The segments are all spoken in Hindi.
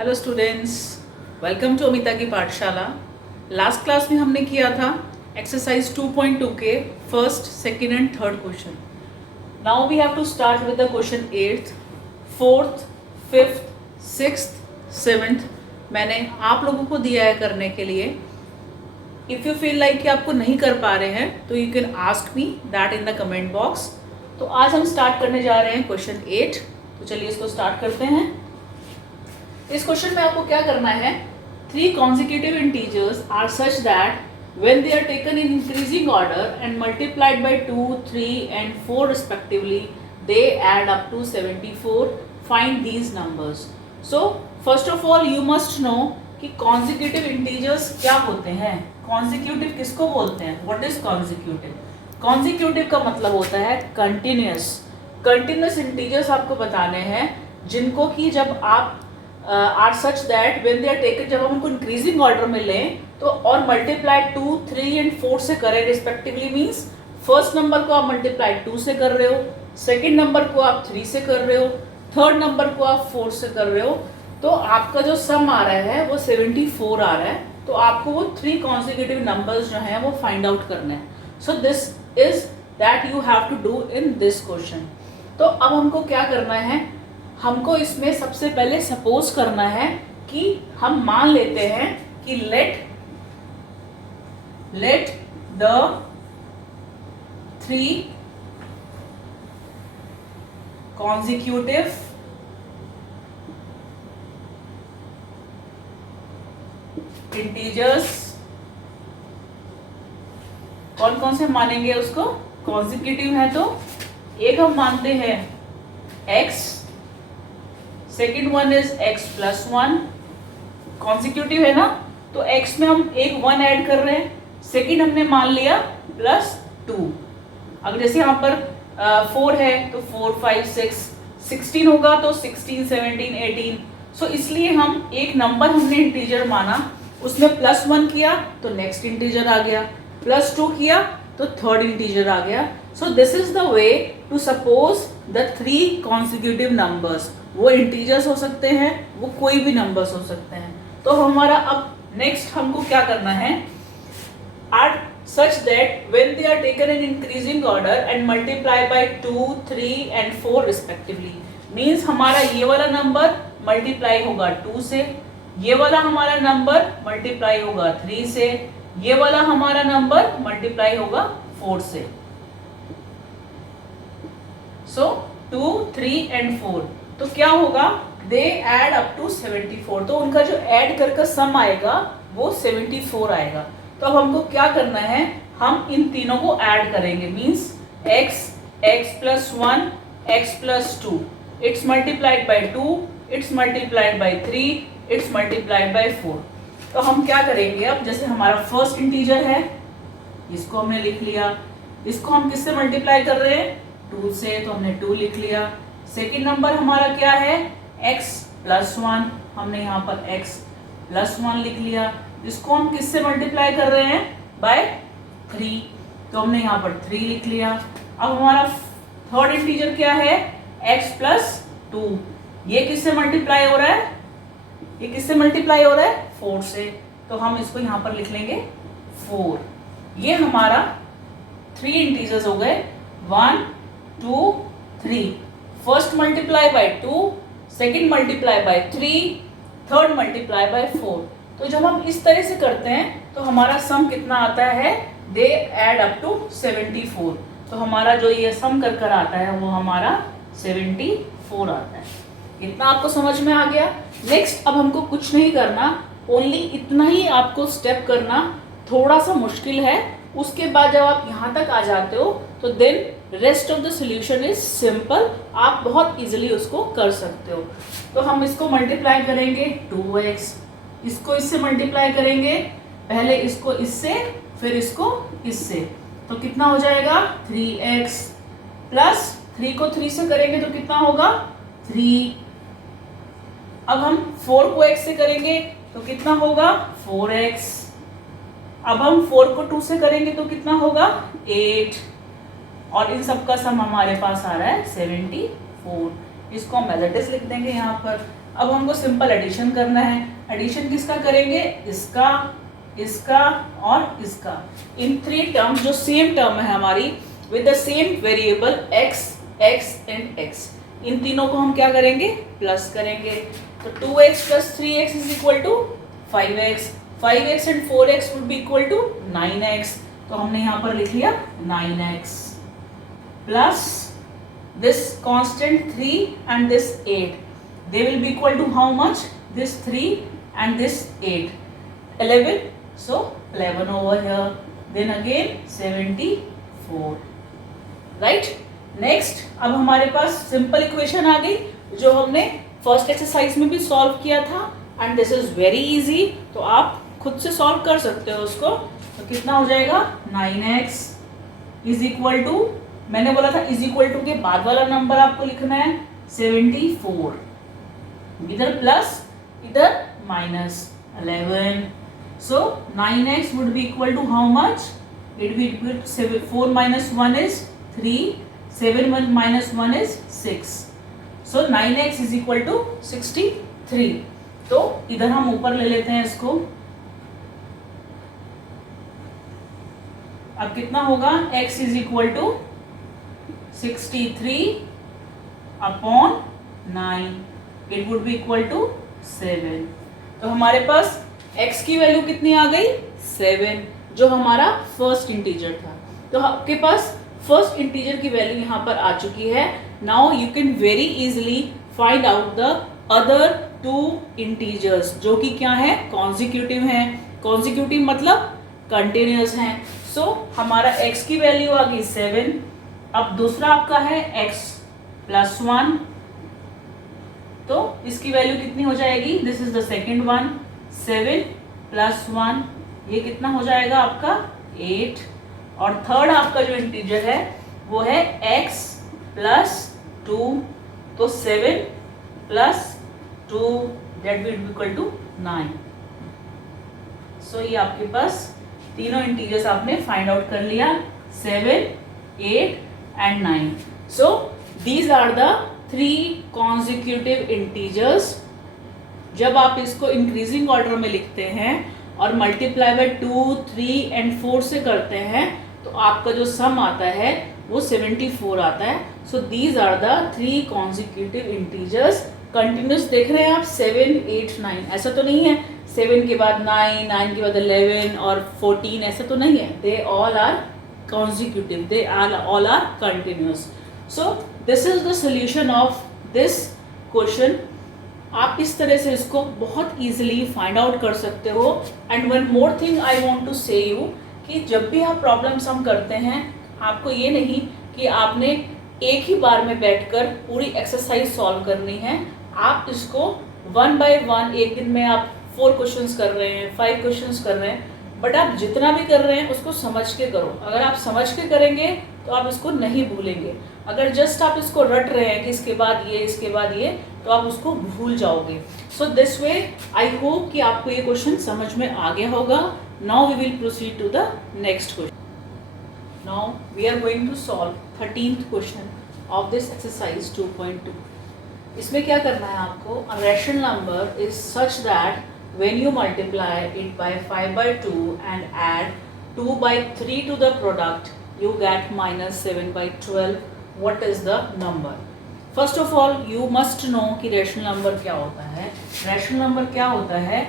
Hello students, welcome to Amita की पाठशाला। लास्ट क्लास में हमने किया था एक्सरसाइज 2.2 के first, second and third question. Now we have to start with the question 8th, 4th, 5th, 6th, 7th। मैंने आप लोगों को दिया है करने के लिए। इफ़ यू फील लाइक कि आपको नहीं कर पा रहे हैं तो you can ask me that in the comment box. तो आज हम स्टार्ट करने जा रहे हैं क्वेश्चन 8। तो चलिए इसको स्टार्ट करते हैं। इस क्वेश्चन में आपको क्या करना है, 3 consecutive integers are such that when they are taken in increasing order and multiplied by 2, 3 and 4 respectively, they add up to 74. Find these numbers. So first of all you must know कि consecutive integers क्या होते हैं। consecutive किसको बोलते हैं? What is consecutive? consecutive का मतलब होता है continuous। continuous integers आपको बताने हैं जिनको कि जब आप are such that when they are taken, जब हम उनको इंक्रीजिंग ऑर्डर में लें तो और मल्टीप्लाई 2, 3 एंड 4 से करें रिस्पेक्टिवली, मीन्स फर्स्ट नंबर को आप मल्टीप्लाई 2 से कर रहे हो, सेकंड नंबर को आप 3 से कर रहे हो, थर्ड नंबर को आप 4 से कर रहे हो, तो आपका जो सम आ रहा है वो 74 आ रहा है। तो आपको वो 3 कॉन्सिक्यूटिव नंबर्स जो हैं वो फाइंड आउट करने हैं। So this is that you have to do in this question. तो अब हमको क्या करना है, हमको इसमें सबसे पहले सपोज करना है कि हम मान लेते हैं कि लेट द 3 consecutive इंटीजर्स, कौन कौन से मानेंगे उसको, कॉन्जिक्यूटिव है तो एक हम मानते हैं x, second one is x plus 1, consecutive है ना, तो x में हम एक 1 ऐड कर रहे हैं, सेकेंड हमने मान लिया प्लस 2। अगर जैसे यहाँ पर 4 है तो 4, 5, 6, 16 होगा तो 16, 17, 18। सो इसलिए हम एक नंबर हमने इंटीजर माना, उसमें प्लस 1 किया तो नेक्स्ट इंटीजर आ गया, प्लस 2 किया तो थर्ड इंटीजर आ गया। So this is the way to suppose the 3 consecutive numbers. वो इंटीजर्स हो सकते हैं, वो कोई भी नंबर्स हो सकते हैं। तो हमारा अब नेक्स्ट हमको क्या करना है, are such that when they are taken in increasing order and multiply by 2, 3 and 4 respectively, means हमारा ये वाला नंबर मल्टीप्लाई होगा 2 से, ये वाला हमारा नंबर मल्टीप्लाई होगा 3 से, ये वाला हमारा नंबर मल्टीप्लाई होगा 4 से। सो 2, 3 एंड 4, तो क्या होगा, दे एड अप टू 74। तो उनका जो ऐड करके सम आएगा वो 74 आएगा। तो अब हमको क्या करना है, हम इन तीनों को ऐड करेंगे, means x plus 1, x plus 2, it's multiplied by 2, it's multiplied by 3, it's multiplied by 4। तो हम क्या करेंगे, अब जैसे हमारा फर्स्ट इंटीजर है इसको हमने लिख लिया, इसको हम किससे मल्टीप्लाई कर रहे हैं, 2 से, तो हमने 2 लिख लिया। सेकेंड नंबर हमारा क्या है, x प्लस 1, हमने यहाँ पर x प्लस 1 लिख लिया। इसको हम किससे मल्टीप्लाई कर रहे हैं, बाय 3, तो हमने यहाँ पर 3 लिख लिया। अब हमारा थर्ड इंटीजर क्या है, x प्लस 2, ये किससे मल्टीप्लाई हो रहा है, ये किससे मल्टीप्लाई हो रहा है, 4 से, तो हम इसको यहाँ पर लिख लेंगे 4। ये हमारा 3 इंटीजर्स हो गए, 1, 2, 3। First multiply by 2, second multiply by 3, third multiply by 4। तो जब हम इस तरह से करते हैं तो हमारा सम कितना आता है, दे एड अप टू 74। तो हमारा जो ये सम कर कर आता है वो हमारा 74 आता है। इतना आपको समझ में आ गया। नेक्स्ट अब हमको कुछ नहीं करना, ओनली इतना ही आपको स्टेप करना, थोड़ा सा मुश्किल है। उसके बाद जब आप यहाँ तक आ जाते हो तो then rest of the solution is simple, आप बहुत इजीली उसको कर सकते हो। तो हम इसको मल्टीप्लाई करेंगे 2x, इसको इससे मल्टीप्लाई करेंगे, पहले इसको इससे फिर इसको इससे, तो कितना हो जाएगा 3x प्लस 3 को 3 से करेंगे तो कितना होगा 3। अब हम 4 को x से करेंगे तो कितना होगा 4x। अब हम 4 को 2 से करेंगे तो कितना होगा 8, और इन सब का सम हमारे पास आ रहा है 74। इसको हम एज इट इज लिख देंगे यहाँ पर। अब हमको सिंपल एडिशन करना है। एडिशन किसका करेंगे? इसका, इसका और इसका, इन 3 टर्म जो सेम टर्म है हमारी with the same variable x, x and x, इन तीनों को हम क्या करेंगे? प्लस करेंगे। तो 2x plus 3x is equal to 5x, 5x and 4x would be equal to 9x, तो हमने यहाँ पर लिख लिया 9x plus this constant 3 and this 8, they will be equal to how much? This 3 and this 8, 11, so 11 over here, then again 74, right? next अब हमारे पास सिंपल इक्वेशन आ गई जो हमने फर्स्ट एक्सरसाइज में भी सॉल्व किया था, and this is very easy, तो आप खुद से सॉल्व कर सकते हो उसको। तो कितना हो जाएगा? 9x इज इक्वल टू, मैंने बोला था इज इक्वल टू के बाद वाला नंबर आपको लिखना है 74, इधर प्लस इधर minus 11, so 9x would be equal to how much? It be equal to 4 minus 1 is 3, 7 minus 1 is 6, so 9x is equal to 63। तो इधर हम ऊपर ले लेते हैं इसको, अब कितना होगा? x is equal to 63 upon 9, it would be equal to 7। तो हमारे पास x की वैल्यू कितनी आ गई? 7, जो हमारा फर्स्ट इंटीजर था। तो आपके पास फर्स्ट इंटीजर की वैल्यू यहाँ पर आ चुकी है। Now you can very easily find out the other 2 integers, जो कि क्या है? कॉन्जिक्यूटिव हैं। कॉन्जिक्यूटिव मतलब कंटिन्यूअस हैं। सो हमारा x की वैल्यू आ गई 7, अब दूसरा आपका है x प्लस 1, तो इसकी वैल्यू कितनी हो जाएगी? This is the second one, 7 plus 1, ये कितना हो जाएगा आपका? 8, और थर्ड आपका जो इंटीजर है वो है x प्लस 2, तो 7 plus 2 that will B equal to 9। So ये आपके पास तीनों इंटीजर्स आपने फाइंड आउट कर लिया, 7, 8 and 9. So these are the 3 consecutive integers। जब आप इसको इंक्रीजिंग ऑर्डर में लिखते हैं और मल्टीप्लाई बाय 2, 3 एंड 4 से करते हैं, तो आपका जो सम आता है वो 74 आता है। So these are the 3 consecutive integers। Continuous देख रहे हैं आप, 7, 8, 9, ऐसा तो नहीं है 7 के बाद 9, 9 के बाद 11 और 14, ऐसा तो नहीं है। They all are consecutive, they all are continuous। so this is the solution of this question। आप इस तरह से इसको बहुत easily find out कर सकते हो। and one more thing I want to say you कि जब भी आप प्रॉब्लम सम करते हैं, आपको ये नहीं कि आपने एक ही बार में बैठकर पूरी एक्सरसाइज सॉल्व करनी है। आप इसको 1 by 1, एक दिन में आप 4 क्वेश्चंस कर रहे हैं, 5 क्वेश्चंस कर रहे हैं, बट आप जितना भी कर रहे हैं उसको समझ के करो। अगर आप समझ के करेंगे तो आप इसको नहीं भूलेंगे। अगर जस्ट आप इसको रट रहे हैं कि इसके बाद ये, इसके बाद ये, तो आप उसको भूल जाओगे। So this way I hope कि आपको ये क्वेश्चन समझ में आ गया होगा। Now we will proceed to the next question. Now we are going to solve 13th question of this exercise 2.2। इसमें क्या करना है आपको? A rational number is such that when you multiply it by 5 by 2 and add 2 by 3 to the product, you get minus 7 by 12. What is the number? First of all, you must know कि rational number क्या होता है। rational number क्या होता है?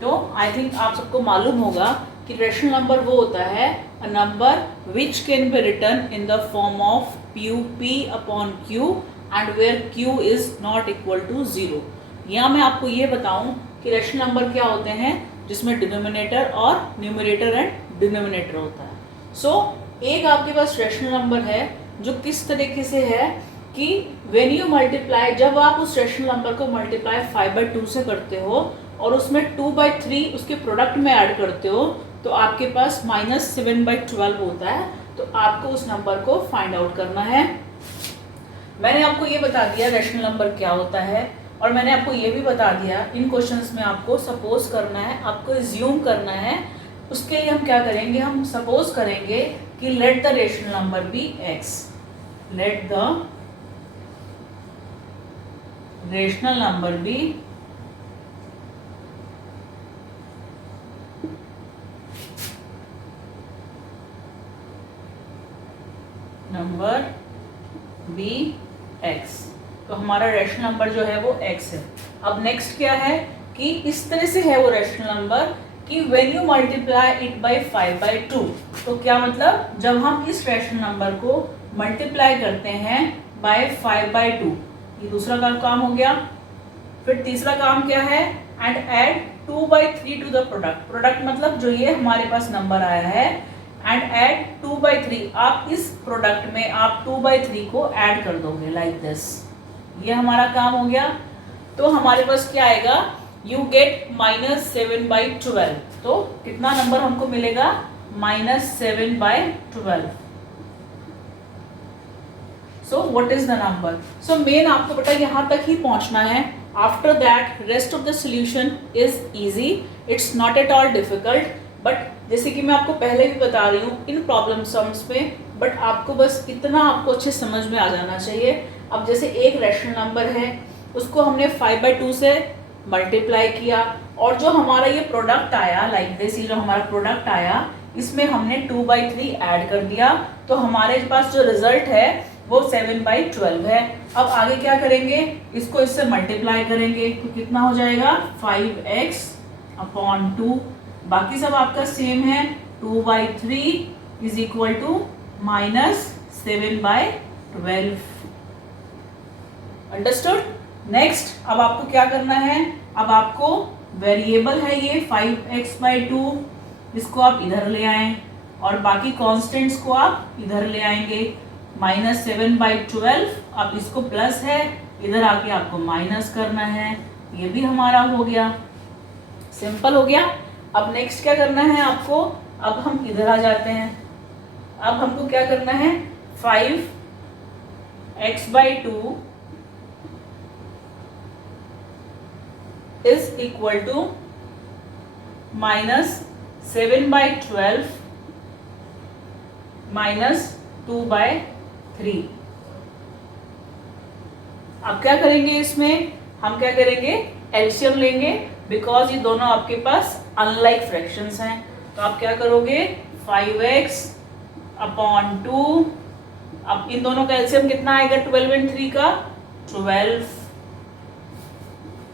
तो I think आप सबको मालूम होगा कि rational number वो होता है a number which can be written in the form of p upon q and where q is not equal to 0। यहाँ मैं आपको ये बताऊँ कि रैशनल नंबर क्या होते हैं जिसमें डिनोमिनेटर और न्यूमरेटर एंड डिनोमिनेटर होता है। सो एक आपके पास रैशनल नंबर है जो किस तरीके से है कि व्हेन यू मल्टीप्लाई, जब आप उस रैशनल नंबर को मल्टीप्लाई 5 by 2 से करते हो और उसमें 2 by 3 उसके प्रोडक्ट में ऐड करते हो, तो आपके पास माइनस 7 by 12 होता है। तो आपको उस नंबर को फाइंड आउट करना है। मैंने आपको ये बता दिया रैशनल नंबर क्या होता है, और मैंने आपको ये भी बता दिया इन क्वेश्चंस में आपको सपोज करना है, आपको एज्यूम करना है। उसके लिए हम क्या करेंगे? हम सपोज करेंगे कि let the rational number be x, let the rational number be number be x, तो हमारा रेशनल नंबर जो है वो एक्स है। अब नेक्स्ट क्या है कि इस तरह से है वो रेशनल नंबर कि when you multiply it by 5/2, तो क्या मतलब जब हम इस रेशनल नंबर को मल्टीप्लाई करते हैं बाय 5/2, ये दूसरा काम हो गया। फिर तीसरा काम क्या है, and add 2/3 to the product. Product मतलब जो ये हमारे पास नंबर आया है, एंड ऐड 2/3, आप इस प्रोडक्ट में आप 2/3 को ऐड कर दोगे लाइक दिस। ये हमारा काम हो गया। तो हमारे पास क्या आएगा, यू गेट -7/12। तो कितना नंबर हमको मिलेगा, -7/12। So what is the number. So main आपको बेटा यहाँ तक ही पहुंचना है। After that rest of the solution is easy, it's not at all difficult. But जैसे कि मैं आपको पहले भी बता रही हूँ इन प्रॉब्लम सम्स में, बट आपको बस इतना आपको अच्छे समझ में आ जाना चाहिए। अब जैसे एक रेशनल नंबर है, उसको हमने 5/2 से मल्टीप्लाई किया, और जो हमारा ये प्रोडक्ट आया लाइक दिस, ये जो हमारा प्रोडक्ट आया इसमें हमने 2/3 ऐड कर दिया, तो हमारे पास जो रिजल्ट है वो 7/12 है। अब आगे क्या करेंगे, इसको इससे मल्टीप्लाई करेंगे तो कितना हो जाएगा, 5x/2। बाकी सब आपका सेम है, 2/3 is equal to -7/12। Understood. Next अब आपको क्या करना है, अब आपको वेरिएबल है ये 5x/2, इसको आप इधर ले आए, और बाकी कॉन्स्टेंट्स को आप इधर ले आएंगे। -7/12, अब इसको प्लस है, इधर आके आपको माइनस करना है, ये भी हमारा हो गया, सिंपल हो गया। अब नेक्स्ट क्या करना है आपको, अब हम इधर आ जाते हैं। अब हमको क्या करना है, 5x/2 इज इक्वल टू -7/12 -2/3। अब क्या करेंगे, इसमें हम क्या करेंगे, एलसीएम लेंगे, बिकॉज ये दोनों आपके पास अनलाइक फ्रैक्शंस हैं। तो आप क्या करोगे, 5x/2, अब इन दोनों का एलसीएम कितना आएगा, 12 और 3 का 12,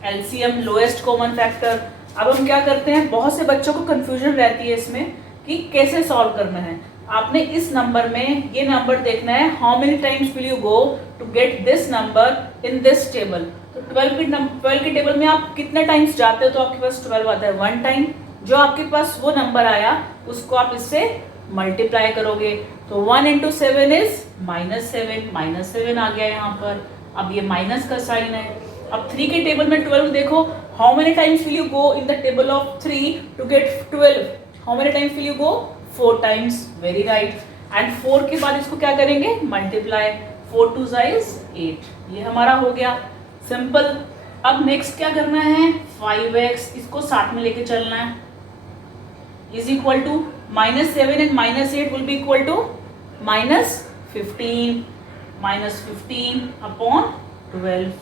एलसीएम लोएस्ट कॉमन फैक्टर। अब हम क्या करते हैं, बहुत से बच्चों को कंफ्यूजन रहती है इसमें कि कैसे सॉल्व करना है। आपने इस नंबर में ये नंबर देखना है, how many times will you go to get this number in this table. तो 12 के टेबल में आप कितने टाइम्स जाते हो तो आपके पास 12 आता है, 1 टाइम। जो आपके पास वो नंबर आया उसको आप इससे मल्टीप्लाई करोगे, तो 1 × 7 इज -7, -7 आ गया यहाँ पर। अब ये माइनस का साइन है। अब 3 के टेबल में 12 देखो, how many times will you go in the table of 3 to get 12, how many times will you go, 4 times, very right. And 4 के बाद इसको क्या करेंगे, मल्टीप्लाई, 4 × 2 = 8, ये हमारा हो गया, सिंपल। अब नेक्स्ट क्या करना है, 5x, इसको साथ में लेके चलना है, is equal to -7 and -8 will B equal to -15, -15/12।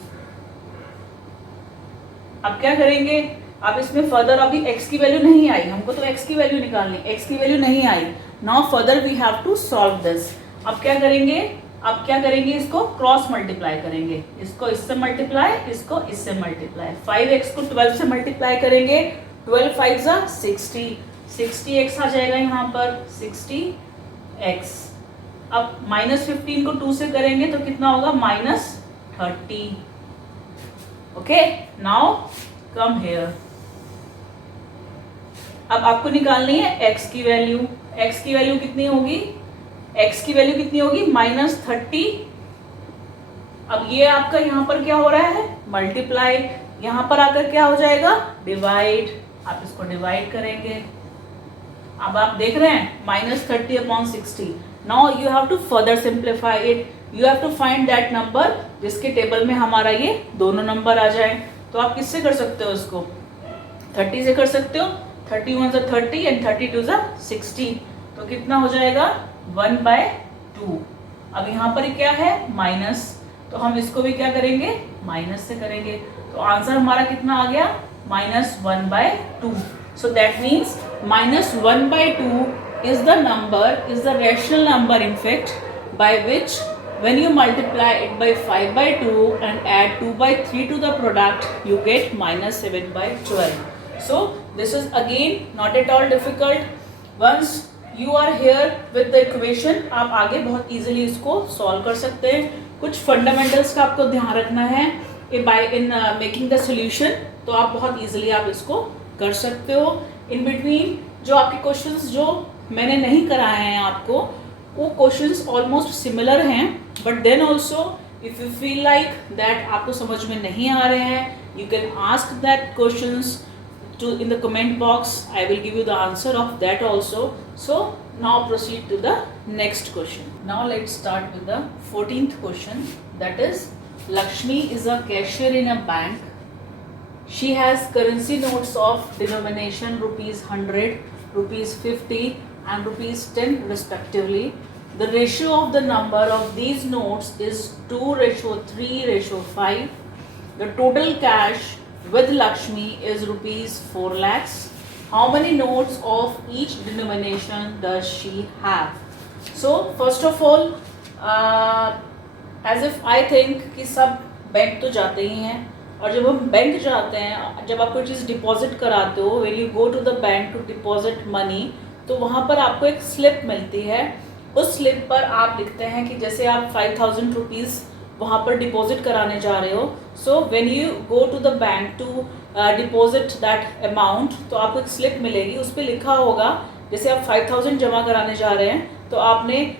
अब क्या करेंगे, अब इसमें फर्दर अभी x की वैल्यू नहीं आई, हमको तो x की वैल्यू निकालनी, x की वैल्यू नहीं आई। Now further we have to solve this. अब क्या करेंगे, इसको क्रॉस मल्टीप्लाई करेंगे, इसको इससे मल्टीप्लाई, इसको इससे मल्टीप्लाई। 5x को 12 से मल्टीप्लाई करेंगे, 12 × 5 = 60, 60x आ जाएगा यहाँ पर, 60x। अब -15 को 2 से करेंगे तो कितना होगा, -30। Okay, now come here. अब आपको निकालनी है x की वैल्यू। x की वैल्यू कितनी होगी, -30। अब ये आपका यहाँ पर क्या हो रहा है, मल्टीप्लाई, यहाँ पर आकर क्या हो जाएगा, डिवाइड। आप इसको डिवाइड करेंगे, अब आप देख रहे हैं -30/60। Now you have to further simplify it, you have to find that number जिसके टेबल में हमारा ये दोनों नंबर आ जाए। तो आप किससे कर सकते हो, इसको 30 से कर सकते हो, 31 × 30 एंड 32 × 60, तो कितना हो जाएगा, 1/2। अब यहाँ पर क्या है, माइनस, तो हम इसको भी क्या करेंगे, माइनस से करेंगे, तो आंसर हमारा कितना आ गया, -1/2. So that means -1/2 is the rational number in fact by which when you multiply it by 5/2 and add 2/3 to the product, you get -7/12. So this is again not at all difficult. Once you are here with the equation, आप आगे बहुत easily इसको solve कर सकते हैं. कुछ fundamentals का आपको ध्यान रखना है in making the solution, तो आप बहुत easily आप इसको कर सकते हो. In between जो आपके questions जो मैंने नहीं कराए हैं आपको, वो questions almost similar हैं, but then also if you feel like that आपको समझ में नहीं आ रहे हैं, you can ask that questions in the comment box. I will give you the answer of that also. So now proceed to the next question. Now let's start with the 14th question, that is Lakshmi is a cashier in a bank. She has currency notes of denomination rupees 100, rupees 50 and rupees 10 respectively. The ratio of the number of these notes is 2:3:5. The total cash with Lakshmi is rupees 4 lakhs. How many notes of each denomination does she have? So first of all, as if I think कि सब बैंक तो जाते ही हैं, और जब हम बैंक जाते हैं, जब आप कोई चीज़ डिपॉजिट कराते हो, when you go to the bank to deposit money, तो वहाँ पर आपको एक स्लिप मिलती है. उस स्लिप पर आप लिखते हैं कि जैसे आप 5,000 रुपीज़ वहाँ पर डिपॉजिट कराने जा रहे हो. So when you go to the bank to deposit that amount, तो आपको एक स्लिप मिलेगी, उस पर लिखा होगा जैसे आप 5,000 जमा कराने जा रहे हैं, तो आपने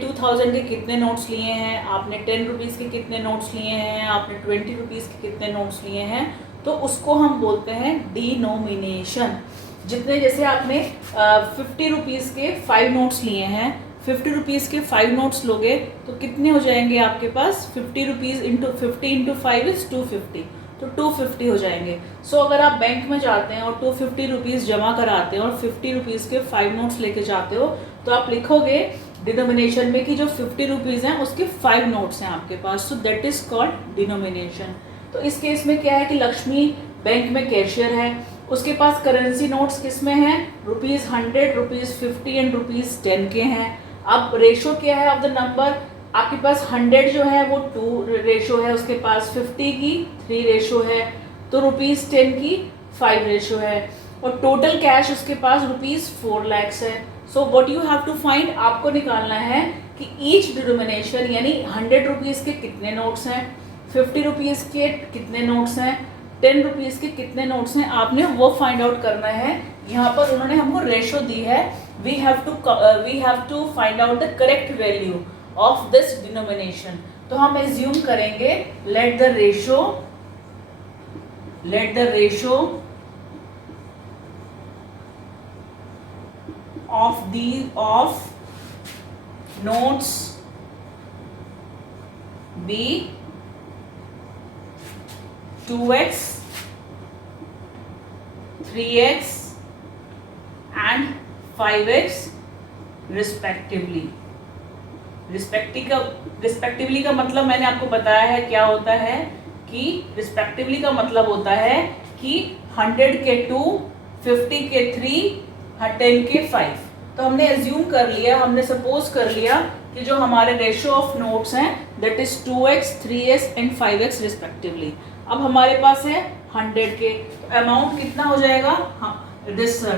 2,000 के कितने नोट्स लिए हैं, आपने 10 रुपीज़ के कितने नोट्स लिए हैं, आपने 20 रुपीज़ के कितने नोट्स लिए हैं, तो उसको हम बोलते हैं डिनोमिनेशन. जितने जैसे आपने 50 रुपीज़ के 5 नोट्स लिए हैं, 50 रुपीज़ के 5 नोट्स लोगे तो कितने हो जाएंगे आपके पास, 50 रुपीज़ इंटू 50 इंटू 5 इज़ 250, तो 250 हो जाएंगे. सो अगर आप बैंक में जाते हैं और 250 रुपीज़ जमा कराते हैं और 50 रुपीज़ के 5 नोट्स लेके जाते हो, तो आप लिखोगे डिनोमिनेशन में कि जो 50 रुपीज़ हैं उसके 5 नोट्स हैं आपके पास, so that is called denomination. तो इस केस में क्या है कि लक्ष्मी बैंक में कैशियर है, उसके पास करेंसी नोट्स किस में हैं, रुपीज़ 100, रुपीज़ 50 एंड रुपीज़ 10 के हैं. अब रेशो क्या है ऑफ द नंबर, आपके पास 100 जो है वो 2 रेशो है, उसके पास 50 की 3 रेशो है, तो रुपीज़ 10 की 5 रेशो है, और टोटल कैश उसके पास रुपीज़ 4 लैक्स है. So what you have to find, आपको निकालना है कि ईच डिनोमिनेशन यानी 100 रुपीज़ के कितने नोट्स हैं, 50 रुपीज़ के कितने नोट्स हैं, 10 रुपीज़ के कितने नोट्स हैं, आपने वो फाइंड आउट करना है. यहाँ पर उन्होंने हमको रेशो दी है, we have to find out the correct value of this denomination. तो हम assume करेंगे let the ratio of notes be 2x, 3x and 5x respectively. Respectively का मतलब मैंने आपको बताया है क्या होता है, कि रिस्पेक्टिवली का मतलब होता है कि 100 के 2, 50 के 3, 10 के 5. तो हमने एज्यूम कर लिया, हमने सपोज कर लिया कि जो हमारे रेशो ऑफ नोट्स हैं that is 2x, 3x and 5x respectively. अब हमारे पास है 100 के, तो अमाउंट कितना हो जाएगा, दिस सर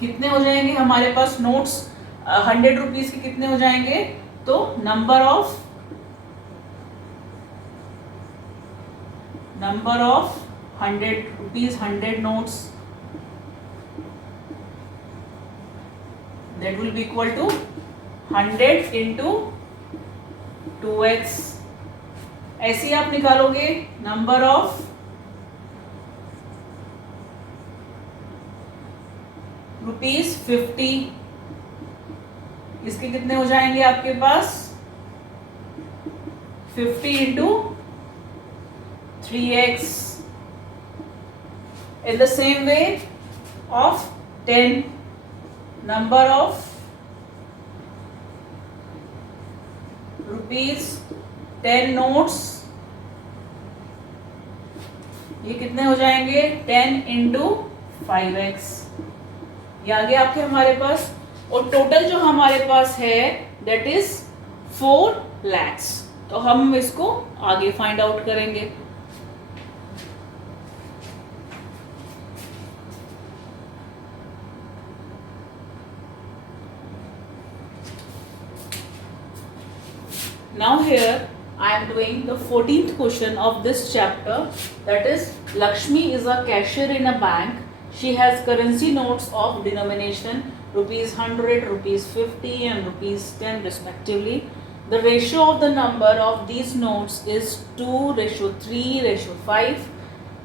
कितने हो जाएंगे हमारे पास नोट्स, 100 रुपीज़ के कितने हो जाएंगे, तो number of 100 rupees 100 notes, that will be equal to 100 into 2x. ऐसे ही आप निकालोगे नंबर ऑफ रुपीज 50, इसके कितने हो जाएंगे आपके पास, 50 into 3x. in the same way of 10, number of rupees 10 notes ये कितने हो जाएंगे 10 इंटू 5x, ये आ गया आपके हमारे पास। और टोटल जो हमारे पास है दैट इज 4 lakhs। तो हम इसको आगे फाइंड आउट करेंगे। Now here I am doing the 14th question of this chapter, that is Lakshmi is a cashier in a bank. She has currency notes of denomination rupees 100, rupees 50 and rupees 10 respectively. The ratio of the number of these notes is 2:3:5.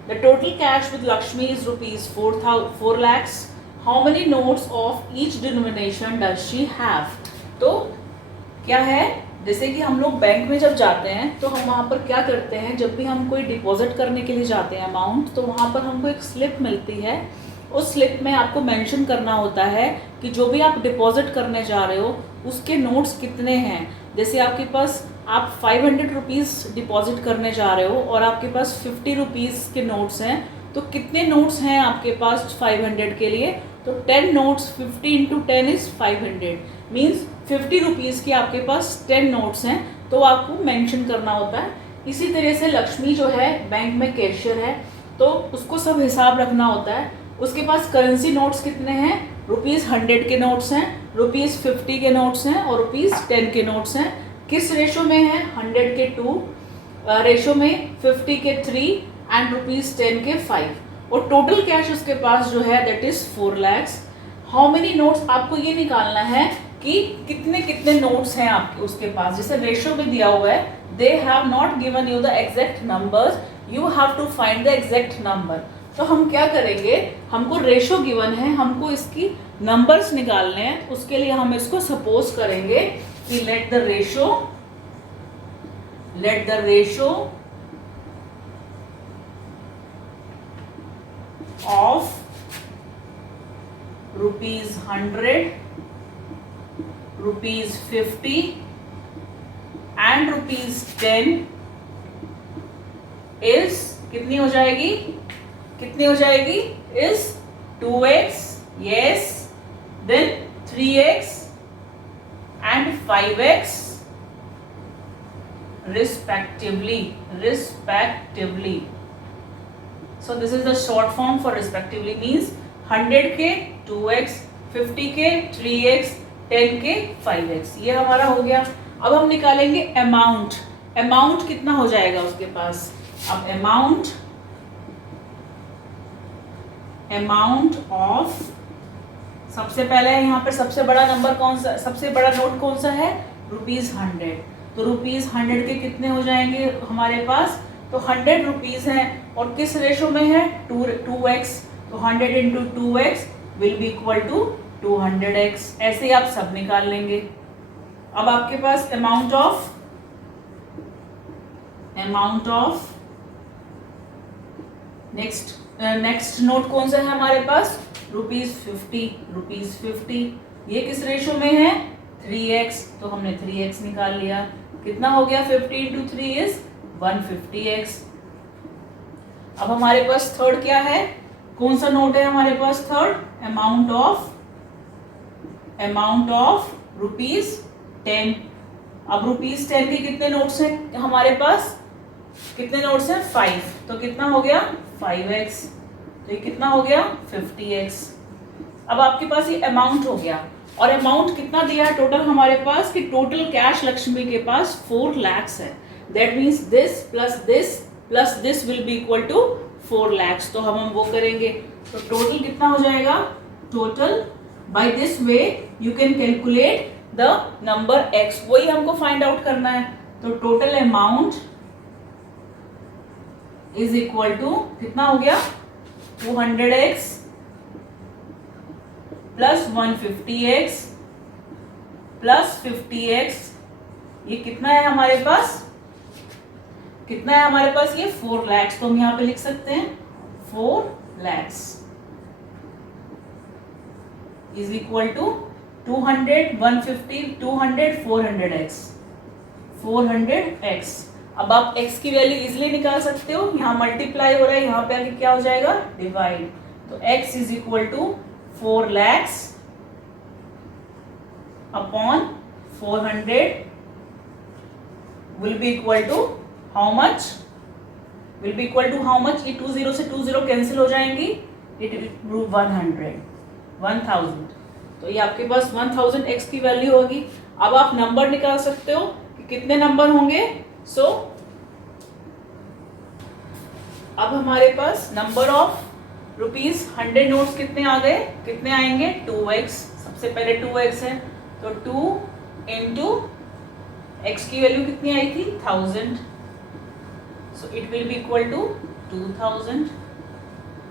The total cash with Lakshmi is rupees 4 lakhs. How many notes of each denomination does she have? तो क्या है, जैसे कि हम लोग बैंक में जब जाते हैं तो हम वहाँ पर क्या करते हैं, जब भी हम कोई डिपॉजिट करने के लिए जाते हैं अमाउंट, तो वहाँ पर हमको एक स्लिप मिलती है। उस स्लिप में आपको मेंशन करना होता है कि जो भी आप डिपॉजिट करने जा रहे हो उसके नोट्स कितने हैं। जैसे आपके पास आप 500 रुपीज़ डिपॉजिट करने जा रहे हो और आपके पास 50 रुपीज़ के नोट्स हैं, तो कितने नोट्स हैं आपके पास 500 के लिए? तो 10 notes 50 into 10 is 500, means 50 rupees की आपके पास 10 नोट्स हैं, तो आपको मेंशन करना होता है। इसी तरह से लक्ष्मी जो है बैंक में कैशियर है, तो उसको सब हिसाब रखना होता है। उसके पास करेंसी नोट्स कितने हैं? ₹100 के नोट्स हैं, ₹50 के नोट्स हैं और ₹10 के नोट्स हैं। किस रेशो में है? 100 के 2 रेशो में, 50 के 3 एंड ₹10 के 5। और टोटल कैश उसके पास जो है that is 4 lakhs। How many notes, आपको ये निकालना है कि कितने कितने नोट्स हैं आपके उसके पास। जैसे रेशो में दिया हुआ है, they have not given you the exact numbers, you have to find the exact number. तो हम क्या करेंगे, हमको रेशो गिवन है, हमको इसकी नंबर्स निकालने हैं। उसके लिए हम इसको सपोज करेंगे कि let the ratio of ₹100, ₹50 and ₹10 is कितनी हो जाएगी? Is 2x, yes, then 3x and 5x respectively. So this is the short form for respectively, means 100 के 2x, 50 के 3x, 10 के 5x। ये हमारा हो गया। अब हम निकालेंगे अमाउंट कितना हो जाएगा उसके पास। अब अमाउंट ऑफ, सबसे पहले यहाँ पर सबसे बड़ा नंबर कौन सा, सबसे बड़ा नोट कौन सा है? ₹100। तो ₹100 के कितने हो जाएंगे हमारे पास? तो 100 रुपीज़ हैं और किस रेशो में है? 2x। तो 100 into 2x will B equal to 200x। ऐसे ही आप सब निकाल लेंगे। अब आपके पास अमाउंट ऑफ नेक्स्ट नोट कौन सा है हमारे पास? ₹50। ये किस रेशो में है? 3x। तो हमने 3x निकाल लिया। कितना हो गया? 50 इंटू 3 इज 150x। अब हमारे पास थर्ड क्या है? कौन सा नोट है हमारे पास थर्ड? Amount of ₹10। अब ₹10 के कितने नोट्स हैं हमारे पास? कितने नोट्स हैं? 5। तो कितना हो गया? 5x। तो ये कितना हो गया? 50x। अब आपके पास ये अमाउंट हो गया। और अमाउंट कितना दिया है टोटल हमारे पास? कि टोटल कैश लक्ष्मी के पास 4 lakhs है। That means this plus this will B equal to 4 lakhs। तो हम वो करेंगे। तो टोटल कितना हो जाएगा? Total by this way you can calculate the number x, वही हमको फाइंड आउट करना है। तो total amount is equal to कितना हो गया? 200x plus 150x plus 50x। ये कितना है हमारे पास? ये 4 lakhs। तो हम यहाँ पे लिख सकते हैं 4 lakhs is equal to 200, 150, 200, 400x। अब आप x की वैल्यू इजिली निकाल सकते हो, यहाँ मल्टीप्लाई हो रहा है, यहाँ पे आगे क्या हो जाएगा, डिवाइड। तो x is equal to 4 lakhs upon 400 will B equal to how much, will B equal to how much, ये 20 से 20 कैंसिल हो जाएंगी, इट विल प्रूव 1000। तो ये आपके पास 1000 x की वैल्यू होगी। अब आप नंबर निकाल सकते हो कि कितने नंबर होंगे। सो अब हमारे पास नंबर ऑफ ₹100 नोट्स कितने आ गए, कितने आएंगे, 2x। सबसे पहले 2x है, तो 2 इंटू x की वैल्यू कितनी आई थी, 1000, so it will B equal to 2000।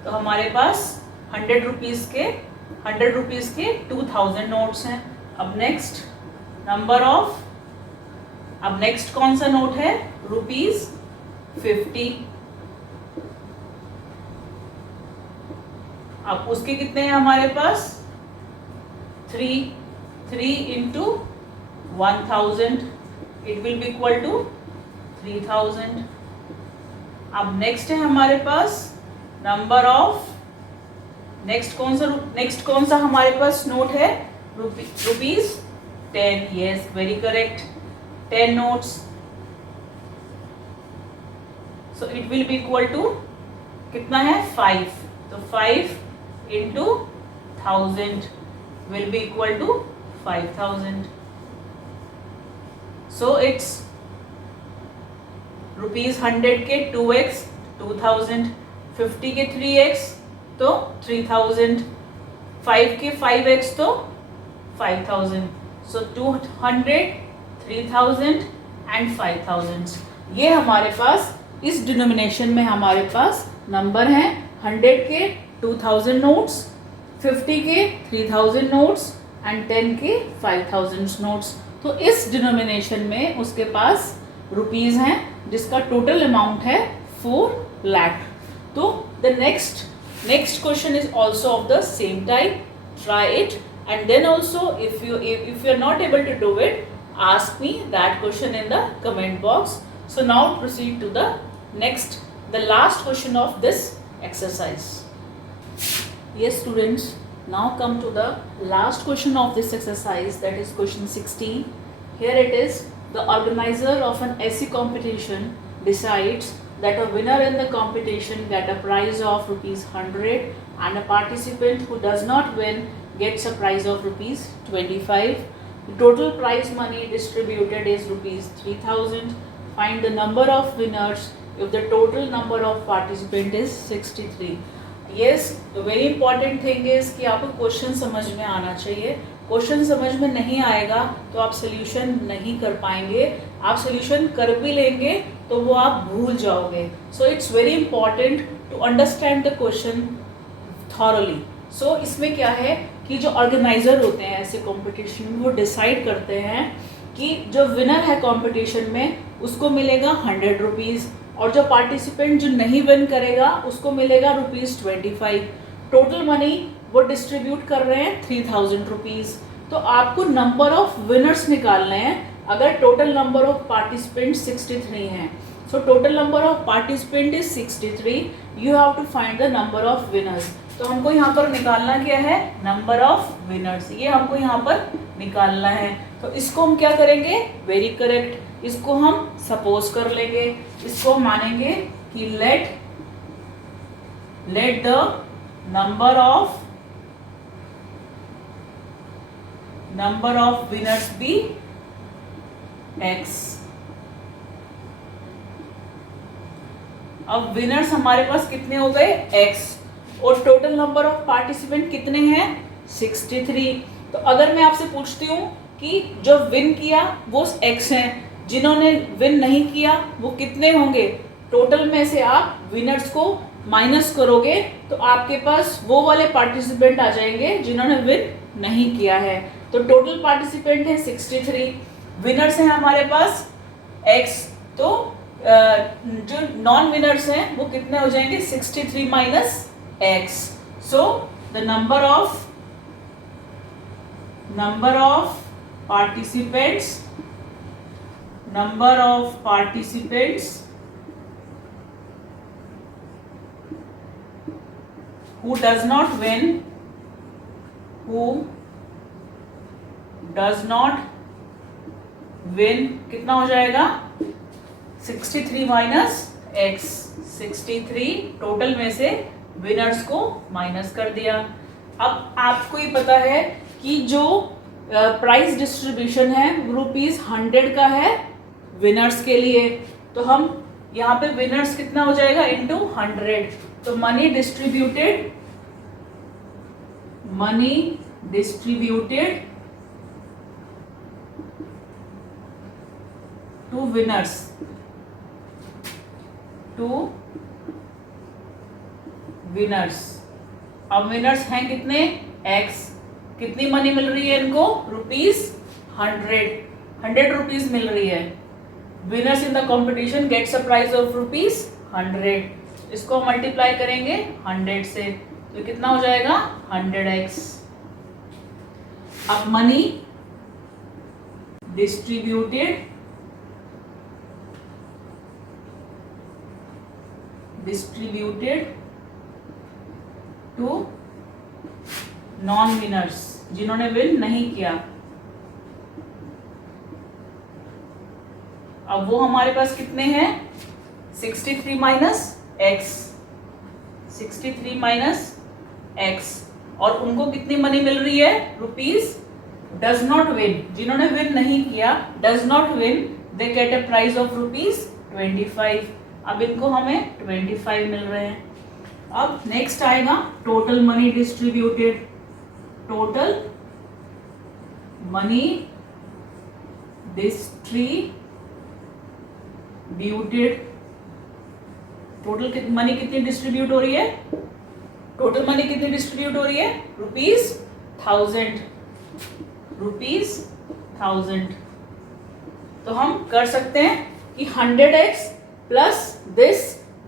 तो हमारे पास 100 रुपीज के 2000 नोट्स हैं। अब नेक्स्ट नंबर ऑफ, अब नेक्स्ट कौन सा नोट है, ₹50। अब उसके कितने हैं हमारे पास, 3 into 1000, it will B equal to 3000। अब नेक्स्ट है हमारे पास नंबर ऑफ, नेक्स्ट कौन सा हमारे पास नोट है, ₹10। Yes, very correct, 10 notes. So it will B equal to कितना है, 5। तो 5 इंटू 1000 विल बी इक्वल टू 5000। सो इट्स ₹100 के 2x 2000, 50 के 3x तो 3000, 5 के 5x तो 5000। सो 200, 3000 एंड 5000। ये हमारे पास इस डिनोमिनेशन में हमारे पास नंबर हैं 100 के 2000 नोट्स, 50 के 3000 नोट्स एंड 10 के 5000 नोट्स। तो इस डिनोमिनेशन में उसके पास रुपीस हैं जिसका टोटल अमाउंट है 4 लाख। तो the next question is also of the same type. Try it, and then also if you are not able to do it, ask me that question in the comment box. So now proceed to the next, the last question of this exercise. Yes students, now come to the last question of this exercise, that is question 16. Here it is, the organizer of an essay competition decides that a winner in the competition get a prize of ₹100 and a participant who does not win gets a prize of ₹25. The total prize money distributed is ₹3000. Find the number of winners if the total number of participant is 63. Yes, the very important thing is कि आपको क्वेश्चन समझ में आना चाहिए। क्वेश्चन समझ में नहीं आएगा तो आप सोल्यूशन नहीं कर पाएंगे, आप सोल्यूशन कर भी लेंगे तो वो आप भूल जाओगे। So it's very important to understand the question thoroughly. So इसमें क्या है कि जो ऑर्गेनाइजर होते हैं ऐसे कंपटीशन में, वो डिसाइड करते हैं कि जो विनर है कंपटीशन में उसको मिलेगा 100 रुपीज़, और जो पार्टिसिपेंट जो नहीं विन करेगा उसको मिलेगा ₹25। टोटल मनी वो डिस्ट्रीब्यूट कर रहे हैं 3000 रुपीज़। तो आपको नंबर ऑफ विनर्स निकालने हैं। अगर टोटल नंबर ऑफ पार्टिसिपेंट 63 हैं, so total number of participant is 63, you have to find the number of winners. तो हमको यहाँ पर निकालना क्या है, नंबर ऑफ विनर्स, ये हमको यहाँ पर निकालना है। तो इसको हम क्या करेंगे, वेरी करेक्ट, इसको हम सपोज कर लेंगे, इसको मानेंगे कि let the number of winners be x। अब विनर्स हमारे पास कितने हो गए, x, और टोटल नंबर ऑफ पार्टिसिपेंट कितने हैं, 63। तो अगर मैं आपसे पूछती हूँ कि जो विन किया वो x हैं, जिन्होंने विन नहीं किया वो कितने होंगे, टोटल में से आप विनर्स को माइनस करोगे तो आपके पास वो वाले पार्टिसिपेंट आ जाएंगे जिन्होंने विन नहीं किया है। तो टोटल पार्टिसिपेंट है 63, विनर्स हैं हमारे पास x, तो जो नॉन विनर्स हैं वो कितने हो जाएंगे, 63 minus x। So the number number of participants who does not win कितना हो जाएगा 63 माइनस x 63 टोटल में से विनर्स को माइनस कर दिया। अब आपको ये पता है कि जो प्राइस डिस्ट्रीब्यूशन है ₹100 का है विनर्स के लिए, तो हम यहाँ पे विनर्स कितना हो जाएगा इनटू 100, तो मनी डिस्ट्रीब्यूटेड टू विनर्स। अब विनर्स हैं कितने x, कितनी मनी मिल रही है इनको ₹100 मिल रही है। Winners in the competition gets a prize of ₹100, इसको मल्टीप्लाई करेंगे 100 से, तो कितना हो जाएगा 100x। अब money distributed to non winners, जिन्होंने विन नहीं किया। अब वो हमारे पास कितने हैं 63 माइनस एक्स, और उनको कितनी मनी मिल रही है डज नॉट विन, जिन्होंने विन नहीं किया does not win they get a prize of ₹25। अब इनको हमें 25 मिल रहे हैं। अब नेक्स्ट आएगा total money distributed. Total money distributed, total money कितनी डिस्ट्रीब्यूट हो रही है, टोटल मनी कितनी डिस्ट्रीब्यूट हो रही है ₹1000। तो हम कर सकते हैं कि 100x plus this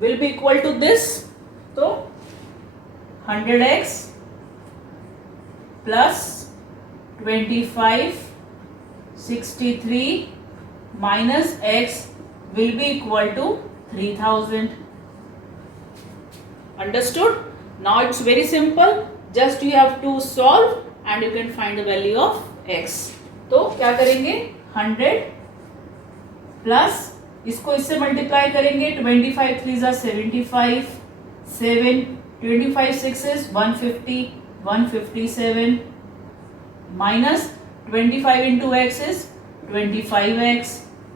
will B equal to this, तो 100x plus 25 63 minus x will be equal to 3000. Understood? Now it's very simple, just you have to solve and you can find the value of x. तो क्या करेंगे 100 प्लस इसको इससे मल्टीप्लाई करेंगे 25 3 जा 75 7 25 6 150 157 minus 25 into x is 25x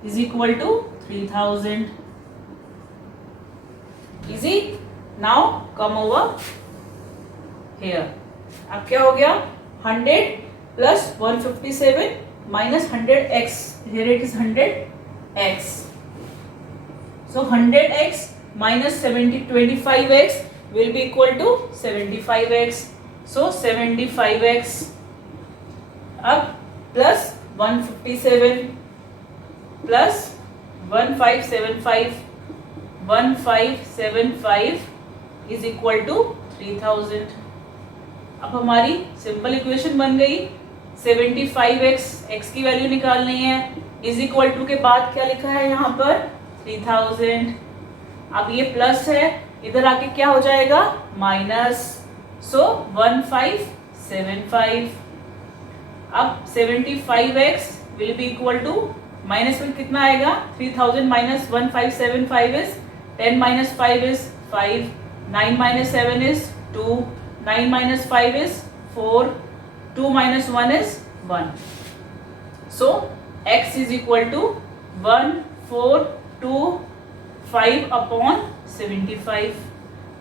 is equal to 3000. Easy? Now come over here. अब क्या हो गया 100 plus 157 minus 100x. Here it is 100x. So 100x minus 25x will be equal to 75x. So 75x. अब plus 157 plus 1575 is equal to 3000. अब हमारी सिंपल इक्वेशन बन गई 75x, x की वैल्यू निकालनी है, इज इक्वल टू के बाद क्या लिखा है यहाँ पर 3000। अब ये प्लस है, इधर आके क्या हो जाएगा माइनस, सो 1575। अब 75x will B equal to minus में कितना आएगा 3000 minus 1575 is 10 minus 5 is 5, 9 minus 7 is 2, 9 minus 5 is 4, 2 minus 1 is 1. So x is equal to 1425 upon 75.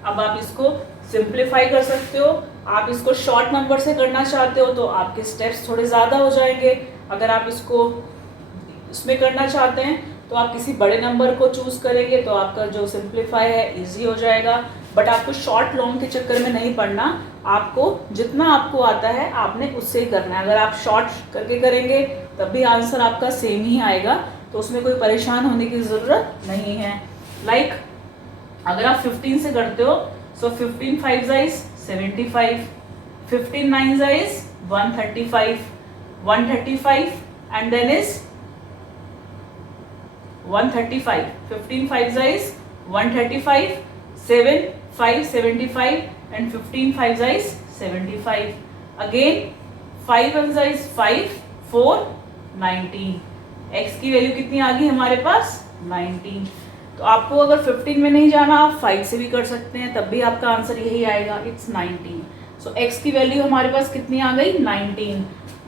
अब आप इसको सिंप्लीफाई कर सकते हो, आप इसको शॉर्ट नंबर से करना चाहते हो तो आपके स्टेप्स थोड़े ज़्यादा हो जाएंगे। अगर आप इसको इसमें करना चाहते हैं तो आप किसी बड़े नंबर को चूज़ करेंगे तो आपका जो सिंप्लीफाई है इजी हो जाएगा। बट आपको शॉर्ट लॉन्ग के चक्कर में नहीं पड़ना, आपको जितना आपको आता है आपने उससे ही करना है। अगर आप शॉर्ट करके करेंगे तब भी आंसर आपका सेम ही आएगा, तो उसमें कोई परेशान होने की ज़रूरत नहीं है। लाइक अगर आप 15 से करते हो so 15 5 is 75, 15 9 is 135 and then is 135, 15 5 is 135, 7 5 75 and 15 5 is 75. Again 5 1 is 5, 4 19. x की वैल्यू कितनी आ गई हमारे पास 19. तो आपको अगर 15 में नहीं जाना आप 5 से भी कर सकते हैं, तब भी आपका आंसर यही आएगा, इट्स 19. सो x की वैल्यू हमारे पास कितनी आ गई 19.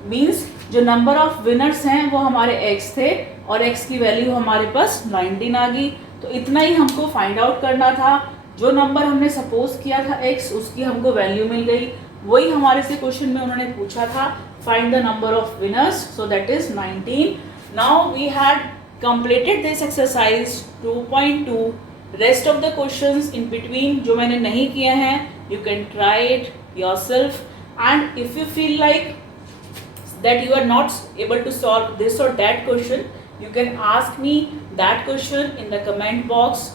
मीन्स जो नंबर ऑफ विनर्स हैं वो हमारे x थे और x की वैल्यू हमारे पास 19 आ गई. तो इतना ही हमको फाइंड आउट करना था. जो नंबर हमने सपोज किया था x, उसकी हमको वैल्यू मिल गई. वही हमारे से क्वेश्चन में उन्होंने पूछा था, find the number of winners, so that is 19. Now we had completed this exercise 2.2. rest of the questions in between जो मैंने नहीं किए हैं, you can try it yourself, and if you feel like that you are not able to solve this or that question, you can ask me that question in the comment box.